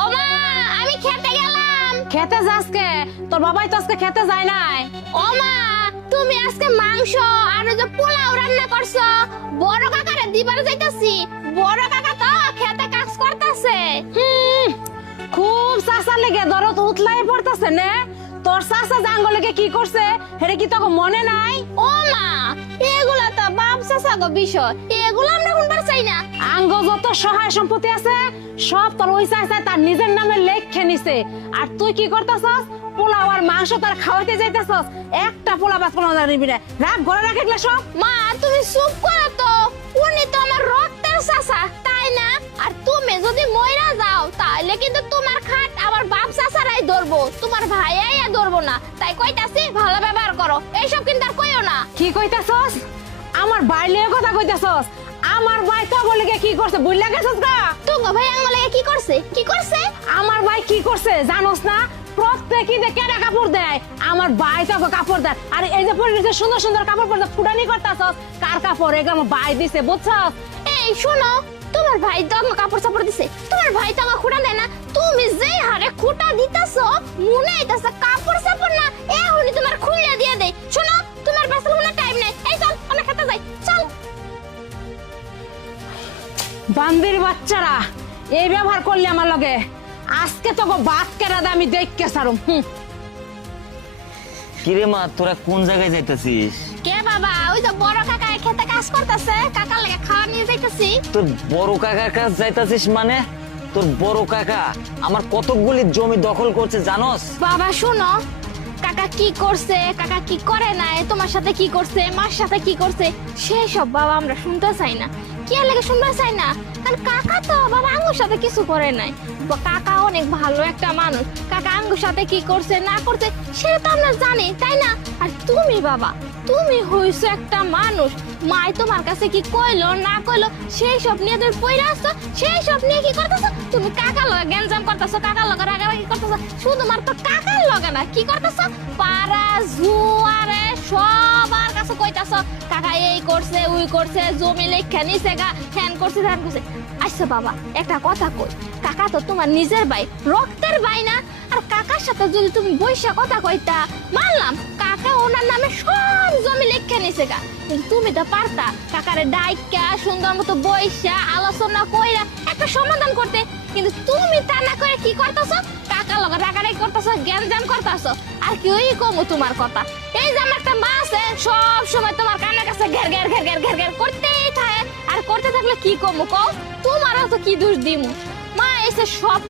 ও মা, আমি খেতে গেলাম। খেতে যাস কে? তোর বাবাই তো আজকে খেতে যায় নাই। ও মা, তুমি আজকে মাংস আর ওই যে পোলাও রান্না করছো, বড় কাকারে দিবার যাইতাছি। বড় কাকা তো খেতে কাজ করতেছে। খুব চাষা লেগে দরদ উতলাই পড়তাছে না? তোর চাষা জাঙ্গল লেগে কি করছে হেরে কি তোকে মনে নাই? ও মা, এগুলা তো বাপ চাচা গো বিষয়, এগুলো আমরা শুনবার চাই না। আঙ্গ যত সহায় সম্পত্তি আছে সব তোর ওই চাষা তার নিজের নামে লেখে নিছে। আর তুই কি করতেছস? পোলাও আর মাংস তার খাওয়াইতে যাইতেছস। একটা পোলা বাস কোনো জানিবি না, রাখ ঘরে রাখ এগুলা সব। মা তুমি চুপ করো তো, উনি তো আমার রক্তের চাচা, তাই না? আর তুমি যদি মইরা যাও তাহলে কিন্তু তোমার খাট আমার বাপ চাচারাই ধরবো, তোমার ভাইয়াই ধরবো না। তাই কইতাছি ভালো ব্যবহার করো, এইসব কিন্তু আর কইও না। কি কইতাছস? আমার বাইলে কথা কইতাছস? আমার ভাই তো বলে কি করছে বুঝলা গেছস গা? তোমার ভাই আঙ্গলে কি করছে? কি করছে? আমার ভাই কি করছে জানোস না? প্রত্যেকই যে কেনা কাপড় দেয়, আমার ভাই তো কাপড় দেয়। আর এই যে পরিবেশে সুন্দর সুন্দর কাপড় পরে ফুটানি করতাছস, কার কাপড়? এগুলো আমার ভাই দিছে, বুঝছস? এই শোনো, তোমার ভাই তো আমাকে কাপড় চাপড় দিছে, তোমার ভাই তো আমাকে খুঁটা দেয় না। তুমি যে হারে খুঁটা দিতেছো মনে হইতাছে কাপড় চাপড় না, এখনই তোমার খুলে দিয়ে দেই। শোনো, তোমার বাসার মনে টাইম নেই। এই চল আমরা খেতে যাই, চল। বান্দির বাচ্চারা এই ব্যবহার করলে আমার লগে, আজকে তোকে বাদ কেরা আমি দেখকে সারুম। কিরে মা, তোরা কোন জায়গায় যাইতেছিস? কে বাবা? ওই যে বড় কাকা খেতে কাজ করতেছে, কাকার লাগে খাওয়া নিয়ে যাইতেছি। তোর বড় কাকার কাছে যাইতেছিস মানে? তোর বড় কাকা আমার কতগুলি জমি দখল করছে জানোস? বাবা শোনো, কাকা কি করছে, কাকা কি করে নাই, তোমার সাথে কি করছে, মার সাথে কি করছে, সেই সব বাবা আমরা শুনতে চাই না। কি লাগে শুনতে চাই না? কারণ কাকা তো বাবা আঙ্গুর সাথে কিছু করে নাই। কাকা অনেক ভালো একটা মানুষ, কাকা আঙ্গুর সাথে কি করছে না করছে সেটা তো আমরা জানি, তাই না? আর তুমি বাবা, তুমি হইছো একটা মানুষ, মাই তোমার কাছে কি কইলো না কইলো সেই সব নিয়ে তুমি পইরা আসছো, সেই সব নিয়ে কি করতেছো তুমি? কাকার লগে গ্যাঞ্জাম করতেছো, কাকার লগে রাগারাগি করতেছো। শুধুমাত্র কাকার লগে না, কি করতেছো পাড়া জুয়ারে সবার কাছে কইতাছো কাকা এই করছে ওই করছে, জমি লেখা নিছে গা, হ্যান করছে ধ্যান করছে। আচ্ছা বাবা একটা কথা কই, কাকা তো তোমার নিজের ভাই, রক্তের ভাই না? আর কাকার সাথে যদি তুমি বৈশা কথা কইতা মানলাম, কাকা ওনার নামে সব জমি লেখা নিছে গা, কিন্তু তুমি তো পারতা কাকারে ডাইকা সুন্দর মতো বৈশা আলোচনা কইরা একটা সমাধান করতে। কিন্তু তুমি তা না করে কি করতেছো? কাকার লগে রাগারাগি করতেছো, জ্ঞানজাম করতেছো। আর কি ওই কমু তোমার কথা? এই যে আমার একটা মা আছে, সব সময় তোমার কানের কাছে ঘের ঘের ঘের ঘের ঘের ঘের করতেই থাকে। আর করতে থাকলে কি কমু কও? তোমারও তো কি দোষ দিমু? মা এসে সব